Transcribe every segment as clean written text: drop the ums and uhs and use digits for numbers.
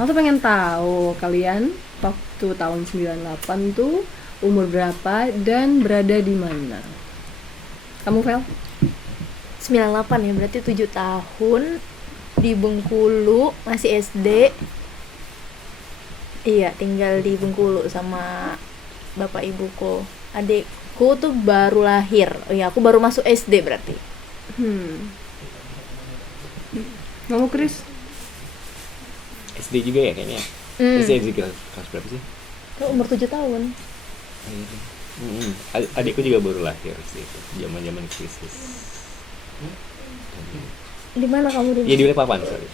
Aku tuh pengen tahu kalian waktu tahun 98 tuh umur berapa dan berada di mana? Kamu, Vel? 98 ya, berarti 7 tahun di Bengkulu, masih SD. Iya, tinggal di Bengkulu sama bapak ibuku. Adikku tuh baru lahir. Oh iya, aku baru masuk SD berarti. Kamu, Chris? SD juga ya kayaknya. SD kelas berapa sih? Tuh umur 7 tahun. Adikku juga baru lahir sih itu, zaman-zaman krisis. Di mana kamu dulu? Ya di Balikpapan, sorry.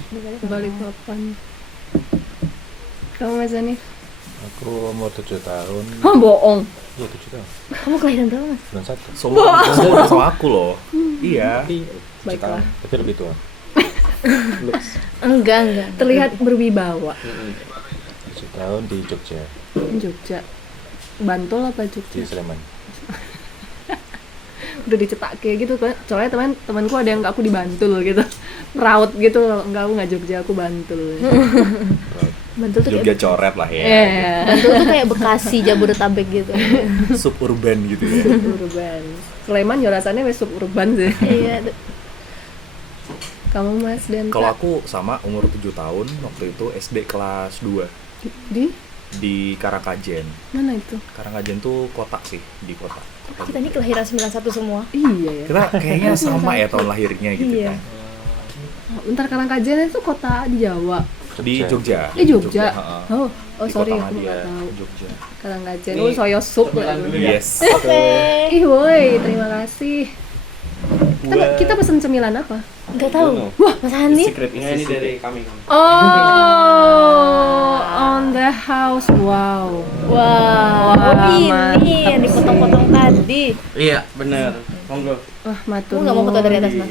Balikpapan. Kamu, Mas Zanif? Aku umur 7 tahun. Hah, bohong. Iya 7 tahun. Kamu kelahiran berapa, Mas? 91. Semua sama aku loh. Iya. 7 Baiklah. tahun. Tapi lebih tua. Enggak. Terlihat berwibawa. 7 tahun di Jogja, Jogja. Bantul apa di Jogja? Sleman. Udah dicetak kayak gitu kan. Soalnya temanku ada yang aku di Bantul gitu. Raut gitu. Enggak, aku nggak Jogja, aku Bantul. Bantul tuh Jogja kayak coret lah ya. Bantul tuh kayak Bekasi, Jabodetabek gitu. Suburban gitu ya. Urban. Sleman ya rasanya wes suburban sih. Iya. Kamu, Mas Denta? Kalau aku sama umur 7 tahun waktu itu SD kelas 2 di Karangkajen. Mana itu? Karangkajen tuh kota sih, di kota. Kita ini kelahiran 91 semua. Iya ya. Kita kayaknya sama ya tahun lahirnya gitu Iya. kan. Bentar, Karangkajen itu kota di Jawa. Di Jogja. Di Jogja. ha-ha. Oh Di sorry, kota aku Madia, nggak tahu. Jogja. Karangkajen. Ini Oh, soyo sup. Yes. Ih, woi, terima kasih. Kita pesen cemilan apa? Enggak tahu. Wah, Mas Hani. Secret ini dari kami. Oh, on the house. Wow. Wah, Wah, ini mantap yang dipotong-potong tadi. Iya, benar. Monggo. Wah, matur. Kamu nggak mau foto dari atas, Mas?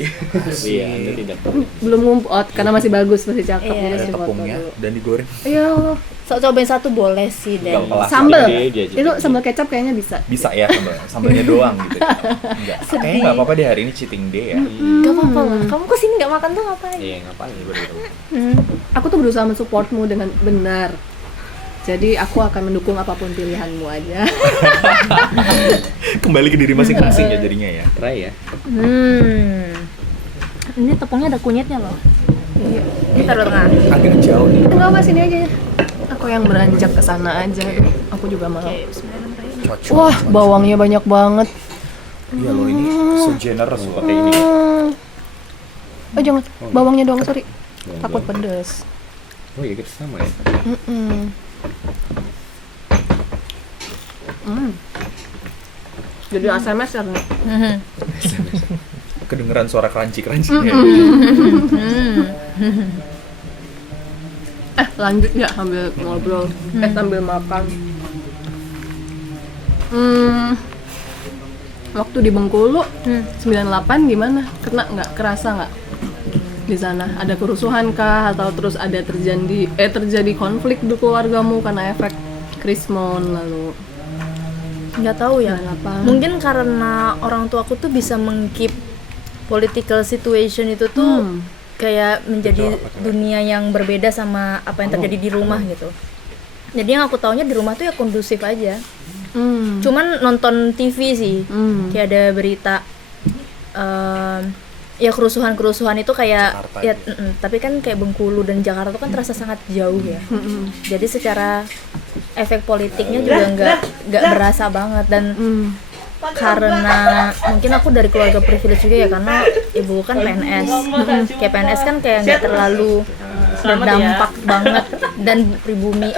Iya, Anda tidak. Belum ngumpet karena masih bagus, masih cakep. Iya. Jadi Ada harus foto tepungnya dulu. dan digoreng. Iya. So, cobain satu boleh sih, Dan. Sambal. Dia aja. Itu sambal kecap kayaknya bisa. Bisa ya sambalnya doang gitu. Enggak. Kayaknya enggak apa-apa deh, hari ini cheating day ya. Gak apa-apa lah. Kamu kesini nggak makan tuh ngapain? Iya, ngapain baru. Aku tuh berusaha mensupportmu dengan benar. Jadi aku akan mendukung apapun pilihanmu aja. Kembali ke diri masing-masing ya jadinya ya. Try ya. Ini tepungnya ada kunyitnya loh. Iya. Ini taruh tengah. Agak jauh nih. Enggak apa sini aja. Aku yang beranjak ke sana aja. Aku juga mau. Oke, bismillahirrahmanirrahim. Cocok. Wah, bawangnya banyak banget. Iya loh ini so generous seperti ini. Oh jangan, bawangnya doang, sorry. Takut pedes. Oh iya, kita sama ya. Jadi SMS ya nih. Kedengeran suara crunchy-crunchy-nya. Lanjut ya sambil ngobrol, sambil makan. Waktu di Bengkulu 98 gimana? Kena nggak? Kerasa nggak di sana? Ada kerusuhan kah? Atau terus ada terjadi konflik di keluargamu karena efek Krismon lalu? Nggak tahu ya. 98. Mungkin karena orang tua aku tuh bisa mengkeep political situation itu tuh kayak menjadi dunia yang berbeda sama apa yang terjadi di rumah gitu. Jadi yang aku taunya di rumah tuh ya kondusif aja. Cuman nonton TV sih, kayak ada berita ya kerusuhan itu kayak Jakarta ya, gitu. tapi kan kayak Bengkulu dan Jakarta tuh kan terasa sangat jauh ya. Jadi secara efek politiknya juga nggak berasa banget dan karena mungkin aku dari keluarga privilege juga ya karena ibu kan PNS. Kayak PNS kan kayak nggak terlalu berdampak banget dan pribumi.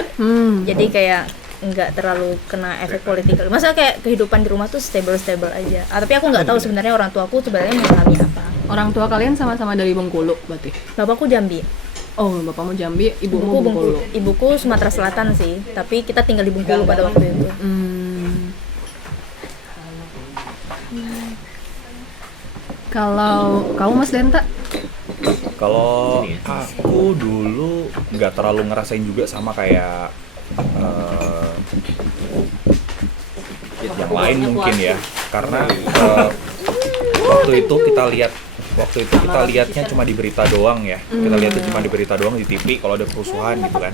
Jadi kayak nggak terlalu kena efek politik. Maksudnya kayak kehidupan di rumah tuh stable aja. Tapi aku nggak tahu sebenarnya orang tua aku sebenarnya mengalami apa. Orang tua kalian sama-sama dari Bengkulu berarti? Bapakku Jambi. Oh, bapakmu Jambi, ibumu Ibuku Bengkulu. Ibuku Sumatera Selatan sih, tapi kita tinggal di Bengkulu pada waktu itu. Kalau kamu Mas Denta? Kalau aku dulu nggak terlalu ngerasain juga sama kayak yang lain mungkin ya, karena waktu itu kita lihat waktu itu kita lihatnya cuma di berita doang ya. Kita lihatnya cuma di berita doang di TV kalau ada kerusuhan gitu kan.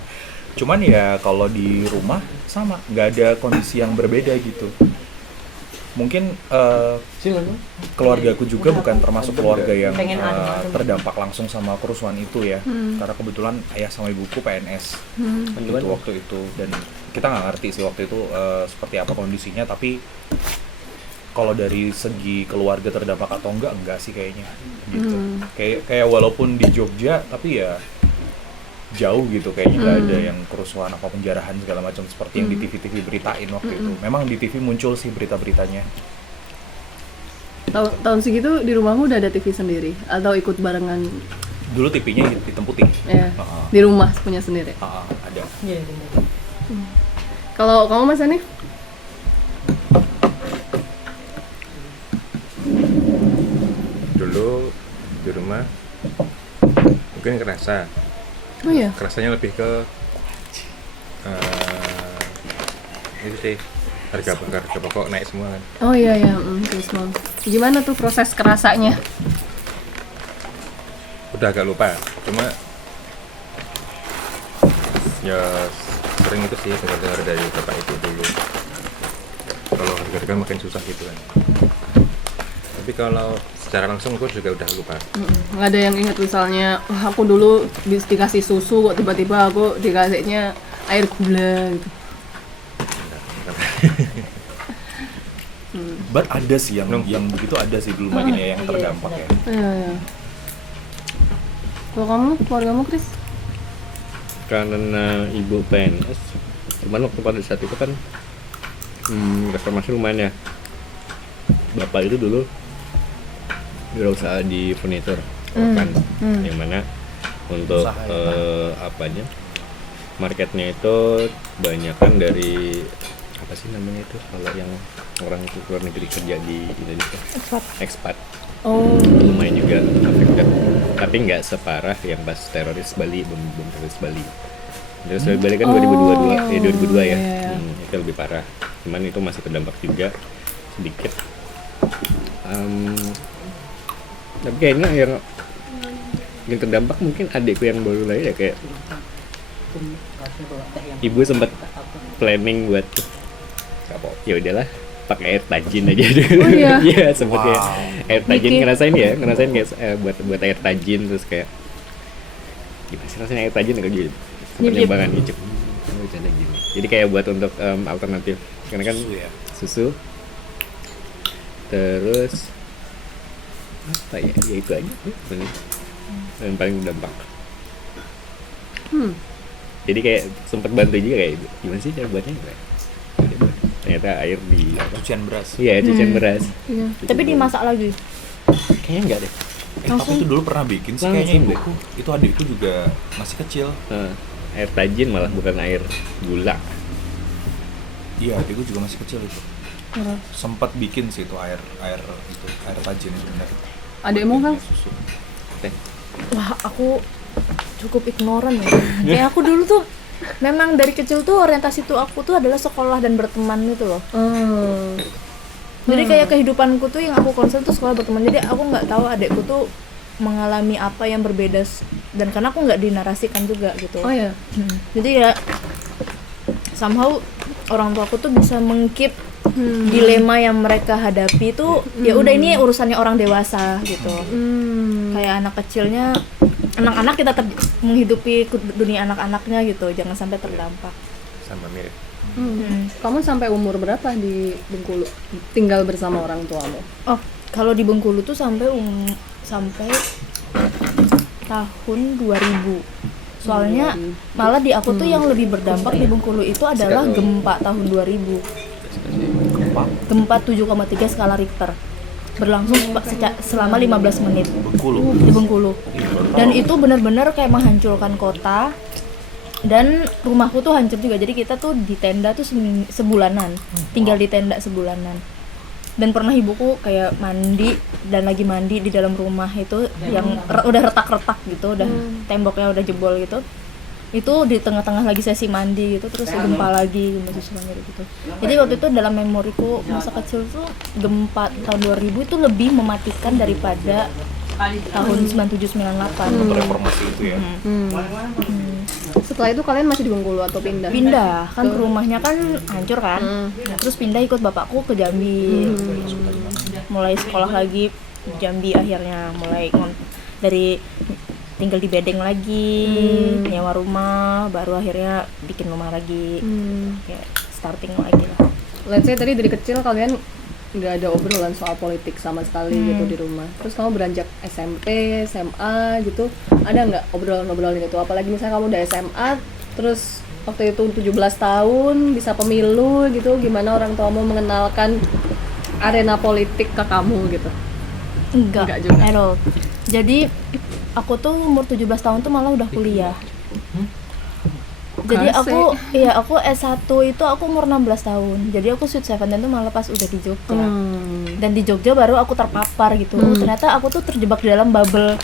Cuman ya kalau di rumah sama, nggak ada kondisi yang berbeda gitu. Mungkin keluargaku juga bukan termasuk keluarga yang terdampak langsung sama kerusuhan itu ya. Karena kebetulan ayah sama ibuku PNS gitu waktu itu, dan kita nggak ngerti sih waktu itu seperti apa kondisinya. Tapi kalau dari segi keluarga terdampak atau enggak sih kayaknya gitu. Kayak walaupun di Jogja tapi ya jauh gitu, kayaknya nggak ada yang kerusuhan apa penjarahan segala macam seperti yang di TV beritain waktu itu. Memang di TV muncul sih berita-beritanya. Tahun segitu di rumahmu udah ada TV sendiri atau ikut barengan? Dulu TV-nya hitam putih. Ya, di rumah punya sendiri. Ada. Kalau kamu Mas Hanif? Dulu di rumah mungkin kerasa. Oh iya. Kerasanya lebih ke itu sih, harga pokok naik semua kan. Oh iya ya, terus Mam. Gimana tuh proses kerasanya? Udah agak lupa, cuma ya sering itu sih dengar dari bapak ibu dulu. Kalau harga makin susah gitu kan. Tapi kalau secara langsung gue juga udah lupa. Nggak ada yang inget misalnya, wah aku dulu dikasih susu kok tiba-tiba aku dikasihnya air gula gitu. But ada sih yang begitu, ada sih dulu makin ya yang terdampak ya. Iya. Kalau kamu, keluargamu Chris? Karena ibu PNS, cuman waktu pada saat itu kan reformasi lumayan ya. Bapak itu dulu berusaha di furnitur kan, yang mana untuk apanya marketnya itu banyakan dari apa sih namanya itu kalau yang orang luar negeri kerja di Indonesia, expat. Oh, Lumayan juga affected, tapi nggak separah yang pas teroris Bali, bom teroris Bali. Terus Bali kan 2002 ya, itu lebih parah. Cuman itu masih terdampak juga sedikit. Tapi kayaknya yang terdampak mungkin adikku yang baru lahir ya, kayak ibu sempat planning buat ya udahlah pakai air tajin aja dulu. Oh iya? Iya sempet ya air tajin, ngerasain guys buat air tajin, terus kayak gimana sih rasanya air tajin kayak gitu, sampai nyembangan ngicip bercanda gini. Jadi kayak buat untuk alternatif, karena kan susu terus apa ya itu aja yang paling berdampak. Jadi kayak sempat bantu juga kayak gimana sih cara buatnya, kayak ternyata air di Cucian beras. Iya, cucian beras. iya. Tapi dimasak lagi. Kayaknya enggak deh. Tapi itu dulu pernah bikin sih kayaknya ibuku. Itu adikku juga masih kecil. Air tajin malah, bukan air gula. Iya, adikku juga masih kecil itu. Sempat bikin sih itu air tajin itu benar. Adikmu kan? Susu. Wah, aku cukup ignoran ya. Kayak aku dulu tuh memang dari kecil tuh orientasi tuh aku tuh adalah sekolah dan berteman gitu loh. Jadi kayak kehidupanku tuh yang aku concern tuh sekolah berteman. Jadi aku nggak tahu adekku tuh mengalami apa yang berbeda, dan karena aku nggak dinarasikan juga gitu. Oh ya. Jadi ya somehow orang tua aku tuh bisa mengkeep dilema yang mereka hadapi tuh ya udah ini urusannya orang dewasa gitu. Kayak anak kecilnya, anak-anak kita tetap menghidupi dunia anak-anaknya gitu, jangan sampai terdampak. Sama mirip. Kamu sampai umur berapa di Bengkulu tinggal bersama orang tuamu? Oh, kalau di Bengkulu tuh sampai tahun 2000. Soalnya malah di aku tuh yang lebih berdampak di Bengkulu itu adalah gempa tahun 2000. Gempa 7,3 skala Richter. Berlangsung selama 15 menit. Di Bengkulu. Dan itu benar-benar kayak menghancurkan kota. Dan rumahku tuh hancur juga. Jadi kita tuh di tenda tuh sebulanan. Tinggal di tenda sebulanan. Dan pernah ibuku kayak mandi dan lagi mandi di dalam rumah itu yang udah retak-retak gitu, udah temboknya udah jebol gitu. Itu di tengah-tengah lagi sesi mandi gitu, terus gempa lagi gitu. Jadi waktu itu dalam memoriku masa kecil tuh gempa tahun 2000 itu lebih mematikan daripada tahun 97-98. Untuk reformasi itu ya. Setelah itu kalian masih di Bengkulu atau pindah? Pindah kan rumahnya kan hancur kan. Nah, terus pindah ikut bapakku ke Jambi. Mulai sekolah lagi di Jambi, akhirnya mulai dari tinggal di bedeng lagi, nyewa rumah, baru akhirnya bikin rumah lagi. Kayak starting lagi lah. Let's say tadi dari kecil kalian nggak ada obrolan soal politik sama sekali gitu di rumah. Terus kamu beranjak SMP, SMA gitu, ada nggak obrolan-obrolan itu? Apalagi misalnya kamu udah SMA, terus waktu itu 17 tahun, bisa pemilu gitu, gimana orang tuamu mengenalkan arena politik ke kamu gitu? Enggak juga. At all. Jadi aku tuh umur 17 tahun tuh malah udah kuliah. Jadi aku S1 itu aku umur 16 tahun. Jadi aku Sweet Seventeen tuh malah pas udah di Jogja. Dan di Jogja baru aku terpapar gitu. Ternyata aku tuh terjebak di dalam bubble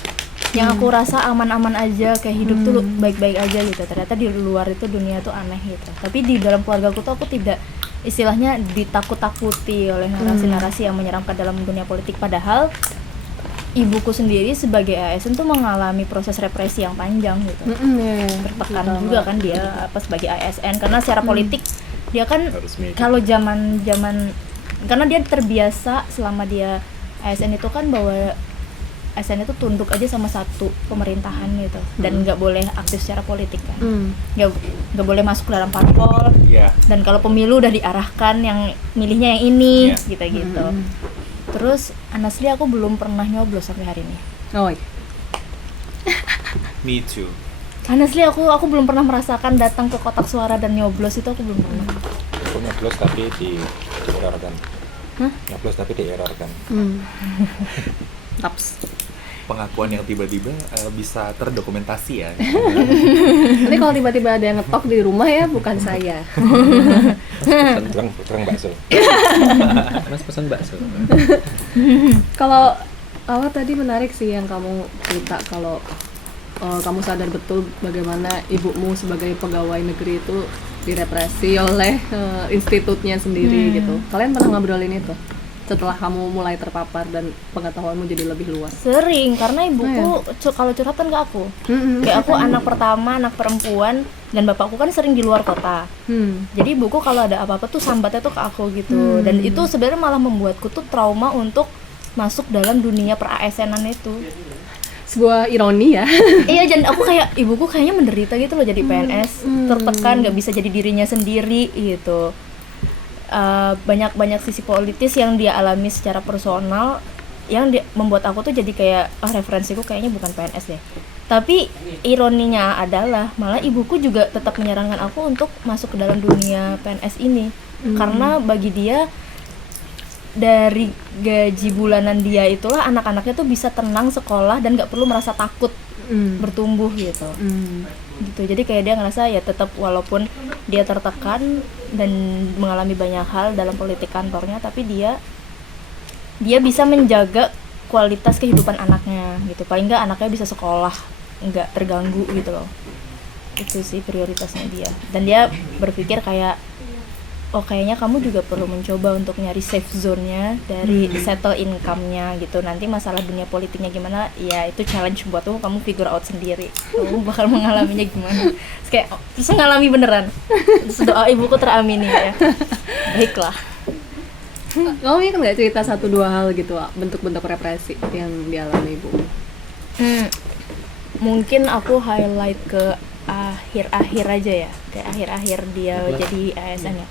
yang aku rasa aman-aman aja, kayak hidup tuh baik-baik aja gitu. Ternyata di luar itu dunia tuh aneh gitu. Tapi di dalam keluarga aku tuh aku tidak istilahnya ditakut-takuti oleh narasi-narasi yang menyeramkan dalam dunia politik, padahal ibuku sendiri sebagai ASN tuh mengalami proses represi yang panjang gitu. Tertekan juga kan dia sebagai ASN karena secara politik dia kan kalau zaman karena dia terbiasa selama dia ASN itu kan bahwa ASN itu tunduk aja sama satu pemerintahan gitu dan nggak boleh aktif secara politik kan, nggak boleh masuk ke dalam parpol, dan kalau pemilu udah diarahkan yang milihnya yang ini gitu. Terus honestly aku belum pernah nyoblos sampai hari ini. Me too. Honestly aku belum pernah merasakan datang ke kotak suara dan nyoblos, itu aku belum pernah. Aku nyoblos tapi di-errorkan. Nyoblos tapi di-errorkan. Taps. Pengakuan yang tiba-tiba bisa terdokumentasi ya. Nanti kalau tiba-tiba ada yang ngetok di rumah ya bukan saya. Tukang bakso. Mas pesan bakso. Kalau awal tadi menarik sih yang kamu cerita kalau kamu sadar betul bagaimana ibumu sebagai pegawai negeri itu direpresi oleh institutnya sendiri gitu. Kalian pernah ngobrolin itu setelah kamu mulai terpapar dan pengetahuanmu jadi lebih luas? Sering, karena ibuku kalau curhat kan ke aku. Kayak aku anak pertama, anak perempuan, dan bapakku kan sering di luar kota. Jadi ibuku kalau ada apa-apa tuh sambatnya tuh ke aku gitu. Dan itu sebenarnya malah membuatku tuh trauma untuk masuk dalam dunia per-ASN-an itu. Sebuah ironi ya. Iya, dan aku kayak ibuku kayaknya menderita gitu loh jadi PNS, tertekan, nggak bisa jadi dirinya sendiri gitu. Banyak sisi politis yang dia alami secara personal yang membuat aku tuh jadi kayak referensiku kayaknya bukan PNS deh. Tapi ironinya adalah malah ibuku juga tetap menyarankan aku untuk masuk ke dalam dunia PNS ini karena bagi dia dari gaji bulanan dia itulah anak-anaknya tuh bisa tenang sekolah dan nggak perlu merasa takut bertumbuh gitu. Gitu. Jadi kayak dia ngerasa ya tetap walaupun dia tertekan dan mengalami banyak hal dalam politik kantornya, tapi dia bisa menjaga kualitas kehidupan anaknya gitu. Paling nggak anaknya bisa sekolah nggak terganggu gitu loh. Itu sih prioritasnya dia. Dan dia berpikir kayak kayaknya kamu juga perlu mencoba untuk nyari safe zone-nya dari settle income-nya gitu. Nanti masalah dunia politiknya gimana, ya itu challenge buat kamu figure out sendiri. Kamu bakal mengalaminya gimana. Terus mengalami beneran. Terus doa ibuku teramini ya. Baiklah. Kamu kan nggak cerita 1-2 hal gitu, bentuk-bentuk represi yang dialami ibu? Mungkin aku highlight ke akhir-akhir aja ya. Kayak akhir-akhir dia jadi ASN ya.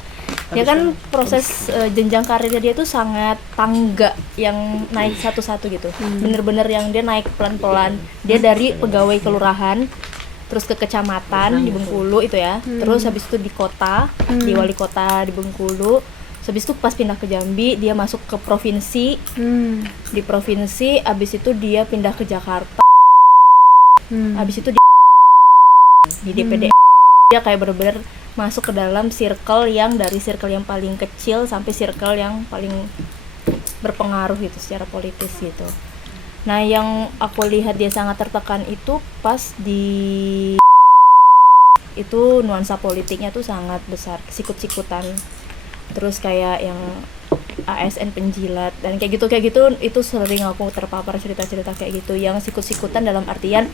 Ya kan proses jenjang karirnya dia tuh sangat tangga yang naik satu-satu gitu. Bener-bener yang dia naik pelan-pelan. Dia dari pegawai kelurahan terus ke kecamatan di Bengkulu itu ya. Terus habis itu di kota, di wali kota di Bengkulu. Habis itu pas pindah ke Jambi dia masuk ke provinsi. Di provinsi habis itu dia pindah ke Jakarta. Habis itu di DPD dia kayak bener-bener masuk ke dalam circle yang dari circle yang paling kecil sampai circle yang paling berpengaruh gitu secara politis gitu. Nah yang aku lihat dia sangat tertekan itu pas itu nuansa politiknya tuh sangat besar, sikut-sikutan. Terus kayak yang ASN penjilat dan kayak gitu itu sering aku terpapar cerita-cerita kayak gitu yang sikut-sikutan dalam artian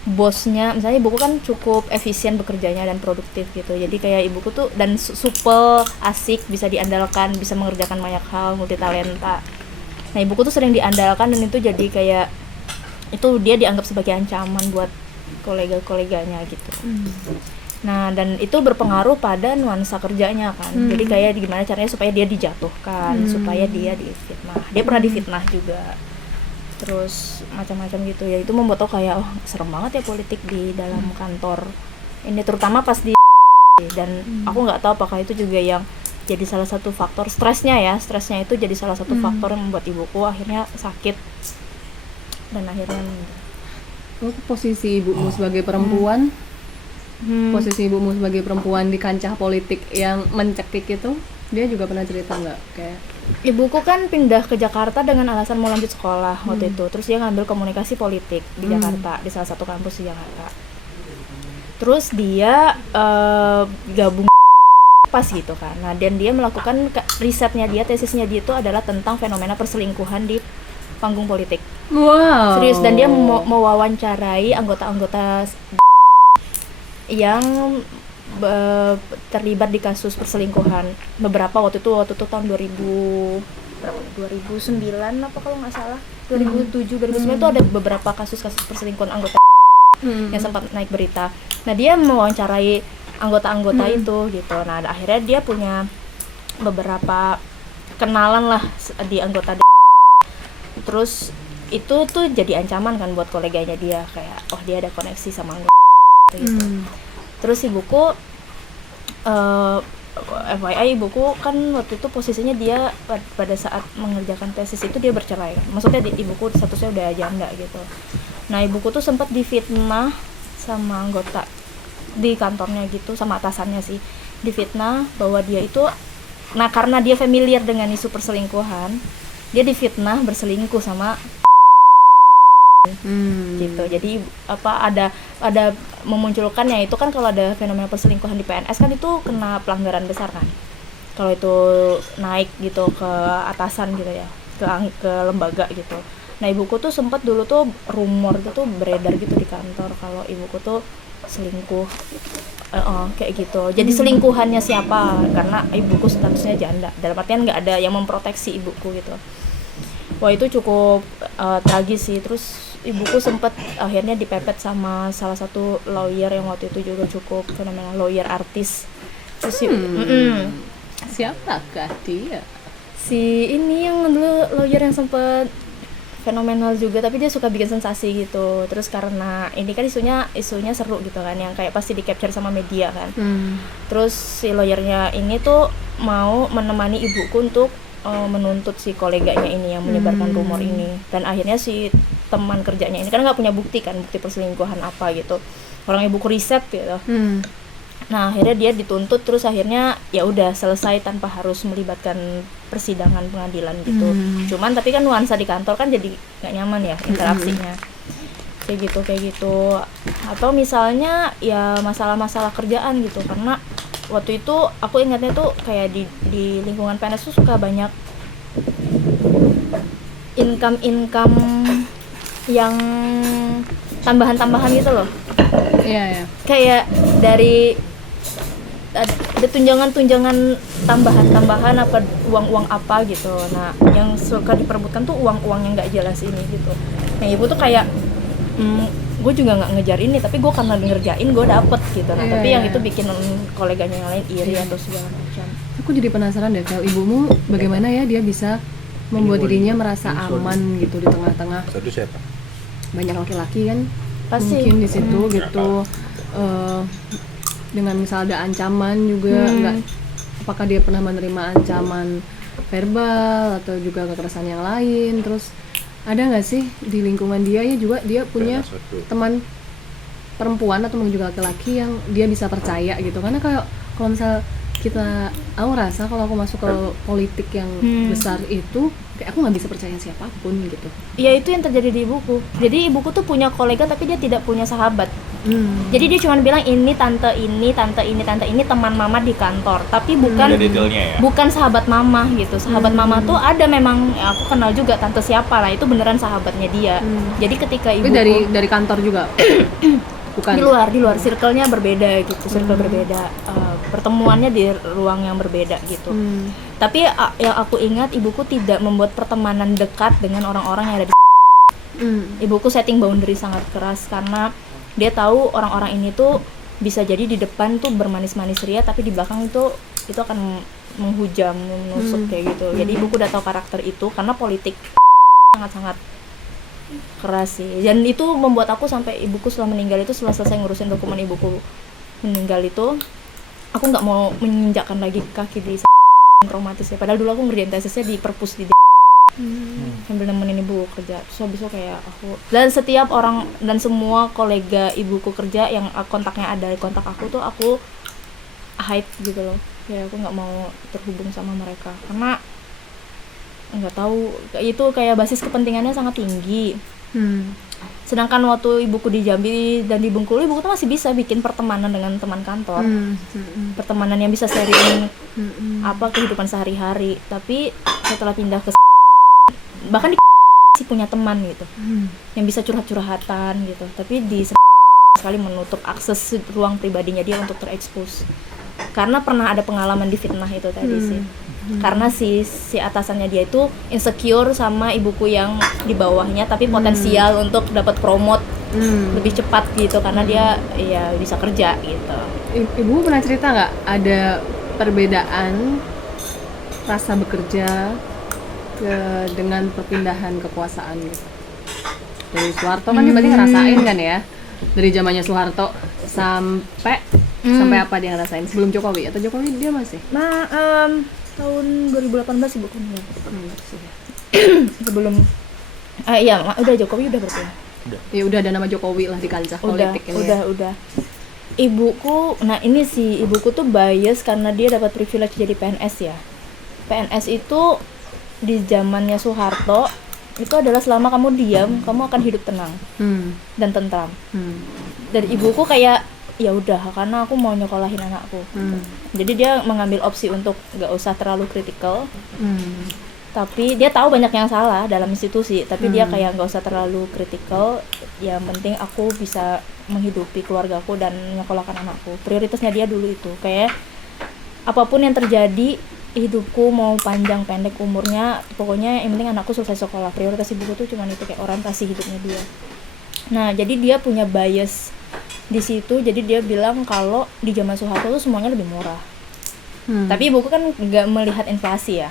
bosnya, misalnya ibuku kan cukup efisien bekerjanya dan produktif gitu, jadi kayak ibuku tuh dan supel, asik, bisa diandalkan, bisa mengerjakan banyak hal, multi talenta. Nah ibuku tuh sering diandalkan dan itu jadi kayak itu dia dianggap sebagai ancaman buat kolega-koleganya gitu. Nah dan itu berpengaruh pada nuansa kerjanya kan, jadi kayak gimana caranya supaya dia dijatuhkan, supaya dia difitnah, dia pernah difitnah juga, terus macam-macam gitu ya. Itu membuat aku kayak serem banget ya politik di dalam kantor ini, terutama pas di dan aku nggak tahu apakah itu juga yang jadi salah satu faktor stresnya itu jadi salah satu faktor yang membuat ibuku akhirnya sakit dan akhirnya meninggal. Posisi ibumu sebagai perempuan, posisi ibumu sebagai perempuan di kancah politik yang mencekik itu, dia juga pernah cerita nggak kayak ibuku kan pindah ke Jakarta dengan alasan mau lanjut sekolah waktu itu, terus dia ngambil komunikasi politik di Jakarta, di salah satu kampus di Jakarta. Terus dia gabung pas gitu kan, nah dan dia melakukan risetnya dia, tesisnya dia itu adalah tentang fenomena perselingkuhan di panggung politik. wow, Serius, dan dia mewawancarai anggota-anggota yang terlibat di kasus perselingkuhan beberapa waktu itu tahun 2009 apa kalau nggak salah 2007 2009 itu ada beberapa kasus-kasus perselingkuhan anggota yang sempat naik berita. Nah dia mewawancarai anggota-anggota itu gitu. Nah akhirnya dia punya beberapa kenalan lah di anggota terus itu tuh jadi ancaman kan buat koleganya dia, kayak dia ada koneksi sama anggota gitu. Terus ibuku FYI ibuku kan waktu itu posisinya dia pada saat mengerjakan tesis itu dia bercerai kan. Maksudnya ibuku statusnya udah janda gitu. Nah ibuku tuh sempat difitnah sama anggota di kantornya gitu, sama atasannya sih, difitnah bahwa dia itu, nah karena dia familiar dengan isu perselingkuhan, dia difitnah berselingkuh sama gitu. Jadi ada memunculkannya itu kan, kalau ada fenomena perselingkuhan di PNS kan itu kena pelanggaran besar kan, kalau itu naik gitu ke atasan gitu ya, ke lembaga gitu. Nah ibuku tuh sempat dulu tuh rumor tuh beredar gitu di kantor kalau ibuku tuh selingkuh kayak gitu. Jadi selingkuhannya siapa, karena ibuku statusnya janda, dalam artian nggak ada yang memproteksi ibuku gitu. Wah itu cukup tragis sih. Terus ibuku sempat akhirnya dipepet sama salah satu lawyer yang waktu itu juga cukup fenomenal, lawyer artis. Terus siapakah dia? Si ini yang dulu lawyer yang sempat fenomenal juga, tapi dia suka bikin sensasi gitu. Terus karena ini kan isunya seru gitu kan, yang kayak pasti di capture sama media kan. Terus si lawyernya ini tuh mau menemani ibuku untuk menuntut si koleganya ini yang menyebarkan rumor ini. Dan akhirnya si teman kerjanya ini kan nggak punya bukti perselingkuhan apa gitu, orang ibuku riset gitu. Nah akhirnya dia dituntut, terus akhirnya ya udah selesai tanpa harus melibatkan persidangan pengadilan gitu. Cuman tapi kan nuansa di kantor kan jadi nggak nyaman ya interaksinya, kayak gitu. Atau misalnya ya masalah-masalah kerjaan gitu, karena waktu itu aku ingatnya tuh kayak di lingkungan PNS tuh suka banyak income yang tambahan-tambahan gitu loh. Iya. Kayak dari ada tunjangan tambahan apa uang apa gitu. Nah yang suka diperebutkan tuh uang yang nggak jelas ini gitu. Nah ibu tuh kayak gue juga nggak ngejar ini, tapi gue karena ngerjain gue dapet gitu. Nah tapi yang itu bikin koleganya yang lain iri atau segala macam. Aku jadi penasaran deh, kalau ibumu bagaimana ya dia bisa membuat dirinya merasa aman gitu di tengah-tengah Satu siapa? banyak laki-laki kan Pasti. mungkin di situ gitu. Dengan misal ada ancaman juga, apakah dia pernah menerima ancaman verbal atau juga kekerasan yang lain. Terus ada nggak sih di lingkungan dia ya juga dia punya teman perempuan atau mungkin juga laki-laki yang dia bisa percaya gitu, karena kayak kalau misal aku rasa kalau aku masuk ke politik yang besar itu kayak aku nggak bisa percaya siapapun gitu. Ya itu yang terjadi di ibuku. Jadi ibuku tuh punya kolega tapi dia tidak punya sahabat. Jadi dia cuma bilang ini tante ini teman mama di kantor, tapi bukan Ada detailnya ya. bukan sahabat mama gitu. Sahabat mama tuh ada memang, ya aku kenal juga tante siapa lah, itu beneran sahabatnya dia. Jadi ketika Tapi ibuku dari kantor juga. Bukan. di luar circle-nya berbeda gitu, circle berbeda, pertemuannya di ruang yang berbeda gitu. Tapi yang aku ingat, ibuku tidak membuat pertemanan dekat dengan orang-orang yang ada di ibuku setting boundary sangat keras, karena dia tahu orang-orang ini tuh bisa jadi di depan tuh bermanis-manis ria, tapi di belakang itu akan menghujam, menusuk kayak gitu. Jadi ibuku udah tahu karakter itu, karena politik sangat-sangat keras sih. Dan itu membuat aku sampai ibuku setelah meninggal itu, setelah selesai ngurusin dokumen ibuku meninggal itu, aku nggak mau menginjakkan lagi kaki di traumatis ya. Padahal dulu aku ngerjain tesisnya di perpus di sambil nemenin ibu kerja. Terus habis itu kayak aku, dan setiap orang dan semua kolega ibuku kerja yang kontaknya ada di kontak aku tuh aku hide gitu loh. Ya aku nggak mau terhubung sama mereka karena nggak tahu, itu kayak basis kepentingannya sangat tinggi. Sedangkan waktu ibuku di Jambi dan di Bengkulu, ibuku tuh masih bisa bikin pertemanan dengan teman kantor, pertemanan yang bisa sharing apa kehidupan sehari-hari. Tapi setelah pindah ke bahkan di sih punya teman gitu yang bisa curhat-curhatan gitu, tapi di sekali menutup akses ruang pribadinya dia untuk terekspos karena pernah ada pengalaman di fitnah itu tadi sih. Karena si atasannya dia itu insecure sama ibuku yang di bawahnya, tapi potensial untuk dapat promote lebih cepat gitu karena dia ya bisa kerja gitu. Ibu pernah cerita nggak ada perbedaan rasa bekerja dengan perpindahan kekuasaan gitu? Dari Soeharto kan dia berarti ngerasain kan ya, dari zamannya Soeharto sampai apa dia ngerasain sebelum Jokowi, atau Jokowi dia masih? Nah, tahun 2018 ibu kan ya. Sebelum iya, udah Jokowi udah berarti. Ya udah ada nama Jokowi lah di kancah politik ini. Udah. Ibuku, nah ini sih ibuku tuh bias karena dia dapat privilege jadi PNS ya. PNS itu di zamannya Soeharto itu adalah selama kamu diam, kamu akan hidup tenang dan tentram. Dan ibuku kayak ya udah karena aku mau nyekolahin anakku. Jadi dia mengambil opsi untuk nggak usah terlalu kritikal. Tapi dia tahu banyak yang salah dalam institusi, tapi dia kayak nggak usah terlalu kritikal. Yang penting aku bisa menghidupi keluargaku dan nyekolahkan anakku. Prioritasnya dia dulu itu kayak apapun yang terjadi, hidupku mau panjang pendek umurnya, pokoknya yang penting anakku selesai sekolah. Prioritas ibuku tuh cuma itu, kayak orientasi hidupnya dia. Nah jadi dia punya bias di situ, jadi dia bilang kalau di zaman Soeharto tuh semuanya lebih murah. Tapi ibuku kan nggak melihat inflasi ya,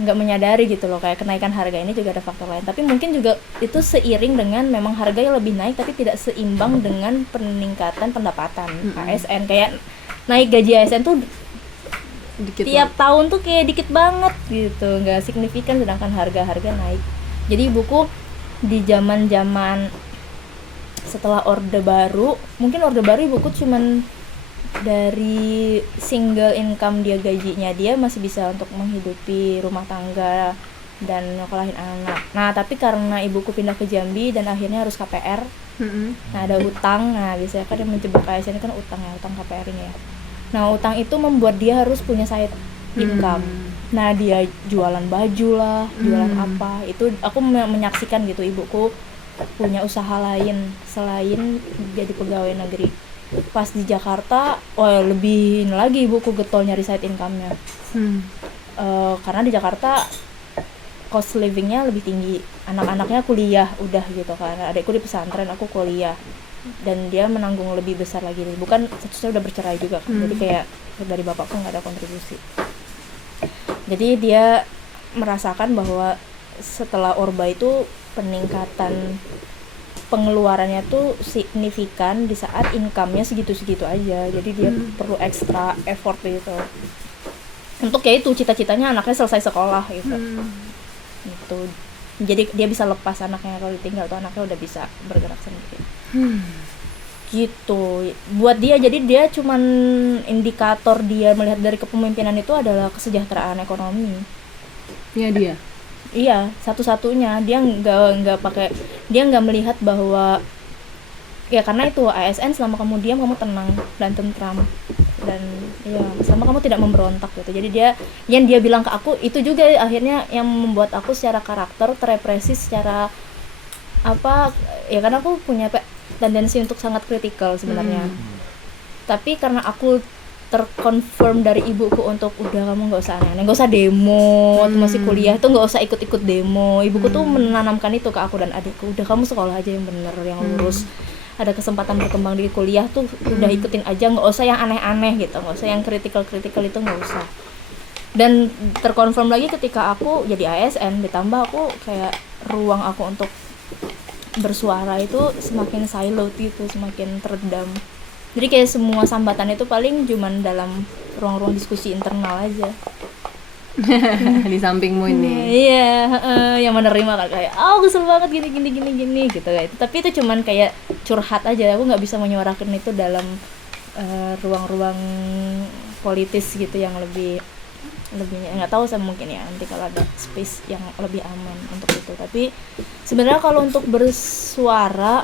nggak menyadari gitu loh, kayak kenaikan harga ini juga ada faktor lain. Tapi mungkin juga itu seiring dengan memang harga yang lebih naik, tapi tidak seimbang dengan peningkatan pendapatan ASN. Kayak naik gaji ASN tuh Dikit tiap tahun tuh kayak dikit banget gitu, nggak signifikan, sedangkan harga-harga naik. Jadi ibuku di zaman-zaman setelah Orde Baru, mungkin Orde Baru ibuku cuman dari single income dia, gajinya dia masih bisa untuk menghidupi rumah tangga dan nyekolahin anak. Nah tapi karena ibuku pindah ke Jambi dan akhirnya harus KPR, nah ada utang. Nah biasanya kan yang menjebak ASN kan utang ya, utang KPR ini ya. Nah utang itu membuat dia harus punya side income. Nah dia jualan baju lah, jualan apa, itu aku menyaksikan gitu ibuku punya usaha lain selain jadi pegawai negeri. Pas di Jakarta, lebih lagi ibuku getol nyari side income-nya. Karena di Jakarta cost living-nya lebih tinggi, anak-anaknya kuliah udah gitu kan, adikku di pesantren, aku kuliah, dan dia menanggung lebih besar lagi, bukan statusnya udah bercerai juga kan. Jadi kayak dari bapakku nggak ada kontribusi. Jadi dia merasakan bahwa setelah Orba itu peningkatan pengeluarannya tuh signifikan di saat income-nya segitu-segitu aja. Jadi dia perlu extra effort gitu untuk kayak itu cita-citanya anaknya selesai sekolah gitu. Gitu. Jadi dia bisa lepas anaknya, kalau ditinggal tuh anaknya udah bisa bergerak sendiri. Gitu. Buat dia, jadi dia cuman indikator dia melihat dari kepemimpinan itu adalah kesejahteraan ekonomi. Ya dia. Iya, satu-satunya. Dia nggak pakai, dia nggak melihat bahwa ya karena itu ASN selama kamu diam kamu tenang dan tentram dan ya selama kamu tidak memberontak gitu. Jadi yang dia bilang ke aku itu juga akhirnya yang membuat aku secara karakter terrepresi secara apa ya, karena aku punya tendensi untuk sangat kritikal sebenarnya. Tapi karena aku terkonfirm dari ibuku untuk udah kamu nggak usah aneh-aneh, nggak usah demo, waktu masih kuliah tuh nggak usah ikut-ikut demo. Ibuku tuh menanamkan itu ke aku dan adikku, udah kamu sekolah aja yang bener, yang lurus. Ada kesempatan berkembang di kuliah tuh udah ikutin aja, nggak usah yang aneh-aneh gitu, nggak usah yang kritikal itu nggak usah. Dan terkonfirm lagi ketika aku jadi ASN, ditambah aku kayak ruang aku untuk bersuara itu semakin siloed gitu, semakin teredam. Jadi kayak semua sambatan itu paling cuman dalam ruang-ruang diskusi internal aja. Di sampingmu ini. Iya, yang menerima kan kayak, kesel banget gini gitu kayak itu. Tapi itu cuman kayak curhat aja. Aku nggak bisa menyuarakan itu dalam ruang-ruang politis gitu yang lebihnya nggak tahu saya mungkin ya nanti kalau ada space yang lebih aman untuk itu. Tapi sebenarnya kalau untuk bersuara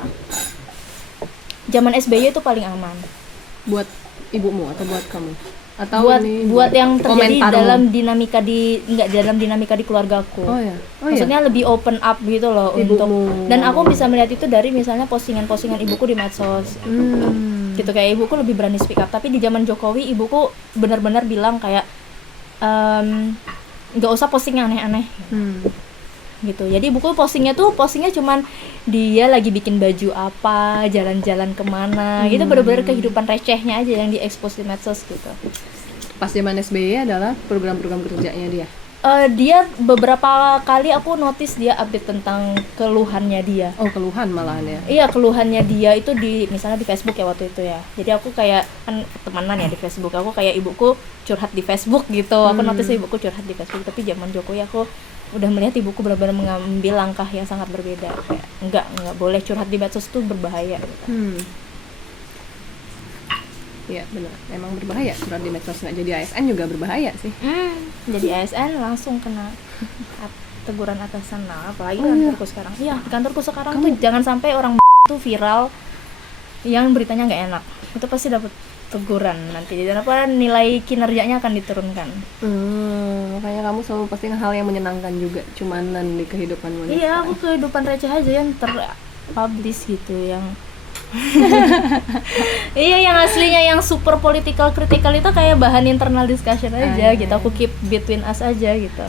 zaman SBY itu paling aman. Buat ibumu atau buat kamu? Atau buat yang terjadi dalam komentarmu? dalam dinamika di keluargaku. Maksudnya iya? lebih open up gitu loh Ibumu. untuk, dan aku bisa melihat itu dari misalnya postingan ibuku di medsos. Gitu kayak ibuku lebih berani speak up. Tapi di zaman Jokowi ibuku benar-benar bilang kayak nggak usah posting yang aneh-aneh. Gitu. Jadi buku postingnya cuman dia lagi bikin baju apa, jalan-jalan kemana, gitu, bener-bener kehidupan recehnya aja yang diekspos di medsos gitu. Pas zaman SBY adalah program-program kerjanya dia. Dia beberapa kali aku notice dia update tentang keluhannya dia. Oh, keluhan malahan ya. Iya, keluhannya dia itu misalnya di Facebook ya waktu itu ya. Jadi aku kayak kan temenan ya di Facebook. Aku kayak ibuku curhat di Facebook gitu. Aku notice ibuku curhat di Facebook. Tapi zaman Jokowi aku udah melihat ibuku benar-benar mengambil langkah yang sangat berbeda. Kayak enggak boleh curhat di medsos, itu berbahaya gitu. Iya benar, emang berbahaya curhat di medsos. Nggak jadi ASN juga berbahaya sih. Jadi ASN langsung kena teguran atasan. Nah, apalagi kantorku sekarang. Iya, di kantorku sekarang tuh jangan sampai orang tuh viral yang beritanya nggak enak. Itu pasti dapat teguran nanti. Dan apa nilai kinerjanya akan diturunkan. Makanya kamu selalu posting hal yang menyenangkan juga, cumanan di kehidupanmu. Iya, aku kehidupan receh aja yang terpublish gitu, yang iya, yang aslinya yang super political critical itu kayak bahan internal discussion aja gitu. Aku keep between us aja gitu.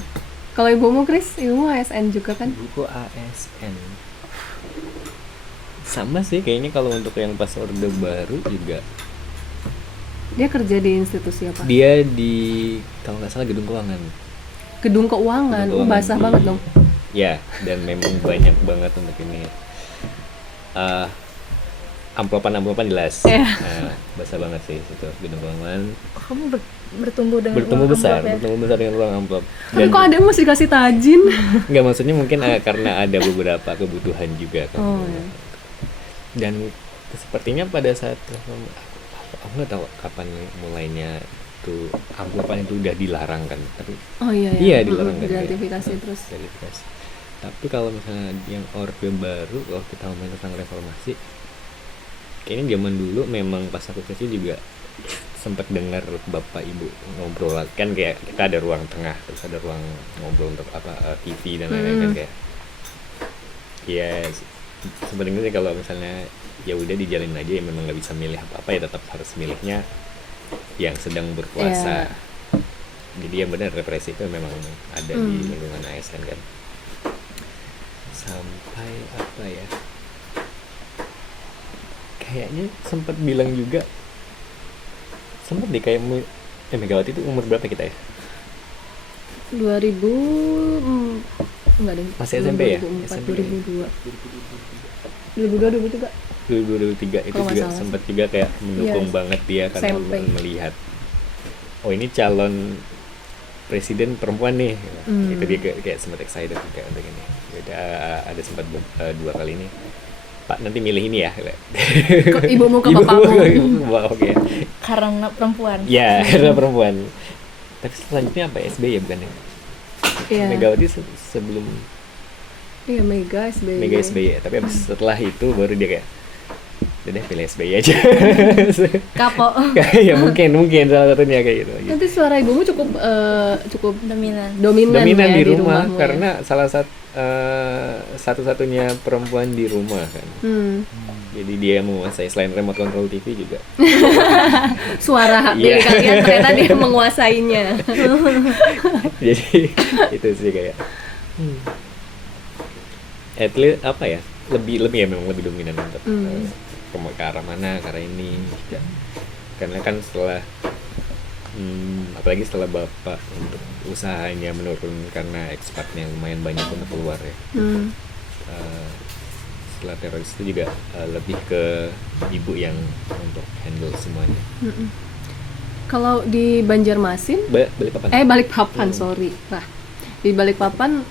Kalau ibumu, Chris, ibumu ASN juga kan? Buku ASN sama sih kayaknya. Kalau untuk yang pas Orde Baru juga Dia kerja di institusi apa? dia di, kalau nggak salah, gedung keuangan. Gedung keuangan. Basah banget dong. Ya, dan memang banyak banget untuk ini. Amplopan jelas. Basah banget sih itu gedung keuangan. Kamu bertumbuh dengan Bertumbuh uang besar dengan ruang amplop. Kan kok ada masih dikasih tajin? Nggak, maksudnya mungkin karena ada beberapa kebutuhan juga kan. Ya. Dan sepertinya pada saat aku nggak tahu kapan mulainya tuh amplopan itu udah dilarang kan. Tapi iya dilarang kan. Gratifikasi terus. Gratifikasi. Tapi kalau misalnya yang Orde Baru, kalau kita ngomongin tentang reformasi, kayaknya zaman dulu memang pas aku kecil juga sempat dengar bapak ibu ngobrol kan, kayak kita ada ruang tengah, terus ada ruang ngobrol untuk TV dan lain-lain kan, kayak ya sebenarnya kalau misalnya ya udah dijalin aja, ya memang nggak bisa milih apa ya tetap harus milihnya yang sedang berkuasa. Jadi yang benar represi itu memang ada di lingkungan ASN kan. Sampai apa ya, kayaknya sempat bilang juga, sempat deh kayak Megawati itu umur berapa kita ya? 2000 enggak deh. Masih SMP ya? 2004, SMP 2002, 2003 itu juga sempat juga kayak mendukung banget dia karena melihat ini calon presiden perempuan nih. Itu dia kayak sempat excited kayak untuk ini. Ada sempat 2 kali ini, Pak nanti milih ini ya. Ibumu ke bapakmu. Oke. Karena perempuan. Ya, karena perempuan. Tapi selanjutnya apa? SBY ya bukan ya? Iya. Megawati sebelum. Iya, Mega SBY. Tapi abis setelah itu baru dia kayak udah deh pilih SBY aja. Kapok. Ya mungkin salah satunya kayak gitu. Nanti suara ibumu cukup cukup Dominan. dominan Dominan ya di rumah rumahmu ya. karena salah satu-satunya perempuan di rumah kan. Jadi dia menguasai selain remote control TV juga. Suara hak Iya. pilih kalian ternyata dia menguasainya. Jadi itu sih kayak at least apa ya, lebih ya memang lebih dominan untuk ke arah mana, ke arah ini juga. Karena kan setelah apalagi setelah bapak untuk usahanya menurun karena ekspatnya lumayan banyak untuk keluar ya. Setelah teroris itu juga lebih ke ibu yang untuk handle semuanya. Kalau di Banjarmasin, Balikpapan. Balikpapan, sorry. Nah, di Balikpapan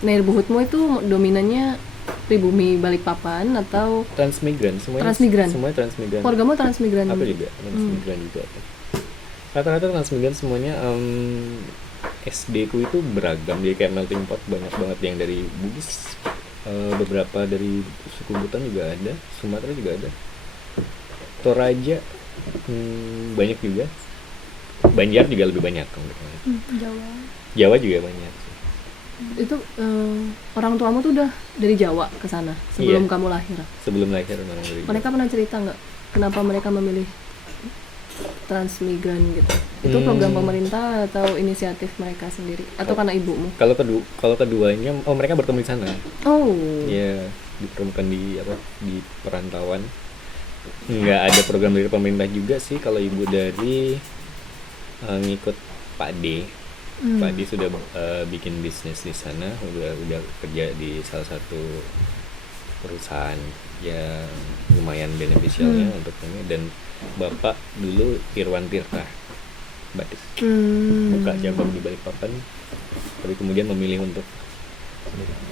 neighborhoodmu itu dominannya pribumi Balikpapan atau Transmigran semuanya. Transmigran? Semuanya transmigran. keluargamu transmigran? Aku juga transmigran juga. Rata-rata transmigran semuanya. SD ku itu beragam, jadi kayak melting pot, banyak banget yang dari Bugis, beberapa dari suku Buton juga ada, Sumatera juga ada, Toraja banyak juga, Banjar juga lebih banyak. Jawa juga banyak. Itu orang tuamu tuh udah dari Jawa ke sana sebelum Iya. kamu lahir. Sebelum lahir memang dari Mereka pernah cerita nggak kenapa mereka memilih transmigran gitu? Itu program pemerintah atau inisiatif mereka sendiri atau karena ibumu? Kalau keduanya, mereka bertemu di sana. Oh. Ya, dipertemukan di perantauan. Nggak ada program dari pemerintah juga sih. Kalau ibu dari ngikut Pak D. Pak D sudah bikin bisnis di sana, udah kerja di salah satu perusahaan yang lumayan beneficialnya untuk ini. Dan bapak dulu Irwan Tirta batik, buka cabang di Balikpapan, tapi kemudian memilih untuk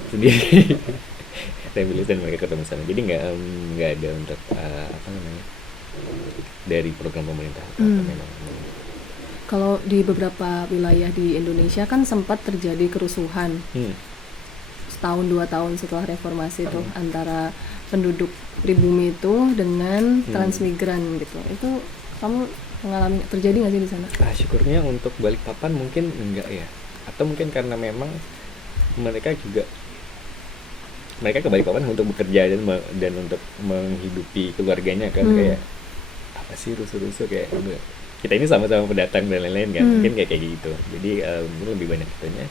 sendiri. Dan mereka ketemu sana. Jadi nggak ada untuk dari program pemerintah. Memang. Kalau di beberapa wilayah di Indonesia kan sempat terjadi kerusuhan setahun 2 tahun setelah reformasi itu antara penduduk pribumi itu dengan transmigran gitu. Itu kamu mengalami, terjadi nggak sih di sana? Syukurnya untuk Balikpapan mungkin enggak ya, atau mungkin karena memang mereka ke Balikpapan untuk bekerja dan untuk menghidupi keluarganya kan. Kayak apa sih rusuh-rusuh kayak kita ini sama-sama pendatang dan lain-lain kan, mungkin kayak gitu. Jadi mungkin lebih banyak itunya.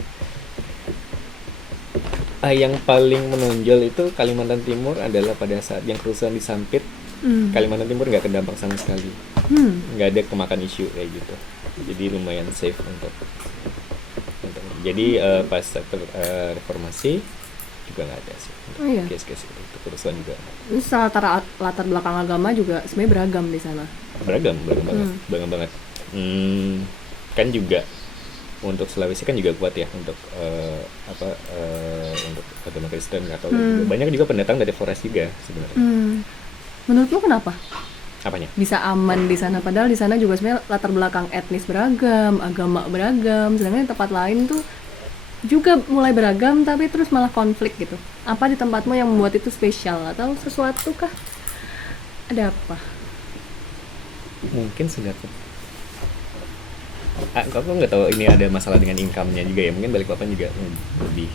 Yang paling menonjol itu Kalimantan Timur adalah pada saat yang kerusuhan di Sampit. Kalimantan Timur nggak kedampak sama sekali, nggak ada kemakan isu kayak gitu. Jadi lumayan safe untuk jadi pas reformasi juga nggak ada sih. Case-case itu kerusuhan juga. Terus latar belakang agama juga sebenarnya beragam di sana. Beragam banget. Kan juga untuk Sulawesi kan juga kuat ya untuk untuk agama Kristen atau juga. Banyak juga pendatang dari Flores juga sebenarnya. Menurutmu kenapa Apanya? bisa aman di sana? Padahal di sana juga sebenarnya latar belakang etnis beragam, agama beragam, sedangkan di tempat lain tuh juga mulai beragam tapi terus malah konflik gitu. Apa di tempatmu yang membuat itu spesial atau sesuatu kah? Ada apa? Mungkin sudah aku nggak tahu ini ada masalah dengan income-nya juga ya. Mungkin Balikpapan juga lebih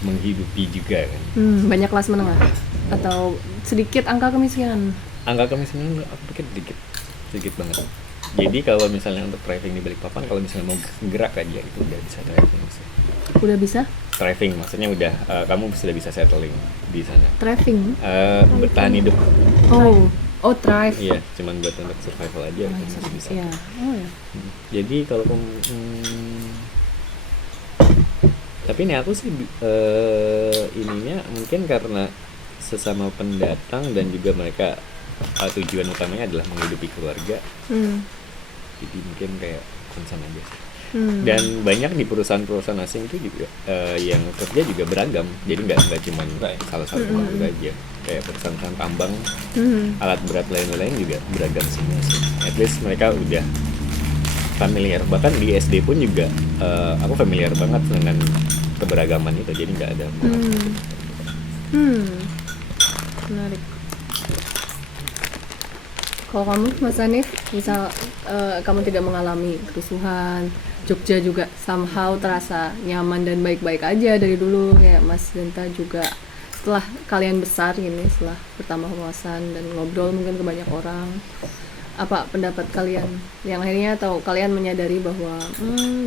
menghidupi juga kan. Banyak kelas menengah atau sedikit angka kemiskinan? Angka kemiskinan aku pikir sedikit banget. Jadi kalau misalnya untuk driving di Balikpapan, kalau misalnya mau gerak aja itu udah bisa driving. Udah bisa? Driving maksudnya udah kamu sudah bisa settling di sana. Driving? Bertahan hidup. Oh, drive. Iya, cuman buat untuk survival aja masih bisa. Iya. Oh ya. Jadi kalau tapi ini aku sih ininya mungkin karena sesama pendatang dan juga mereka tujuan utamanya adalah menghidupi keluarga. Jadi mungkin kayak concern aja sih. Dan banyak di perusahaan-perusahaan asing itu juga yang kerja juga beragam. Jadi nggak cuma salah satu keluarga aja. Kayak perusahaan tambang, alat berat lain-lain juga beragam semua sih. At least mereka udah familiar. Bahkan di SD pun juga aku familiar banget dengan keberagaman itu. Jadi nggak ada Menarik. Kalau kamu Mas Hanif, misal kamu tidak mengalami kerusuhan, Jogja juga somehow terasa nyaman dan baik-baik aja dari dulu, kayak Mas Denta juga setelah kalian besar gini, setelah bertambah wawasan dan ngobrol mungkin ke banyak orang, apa pendapat kalian yang akhirnya atau kalian menyadari bahwa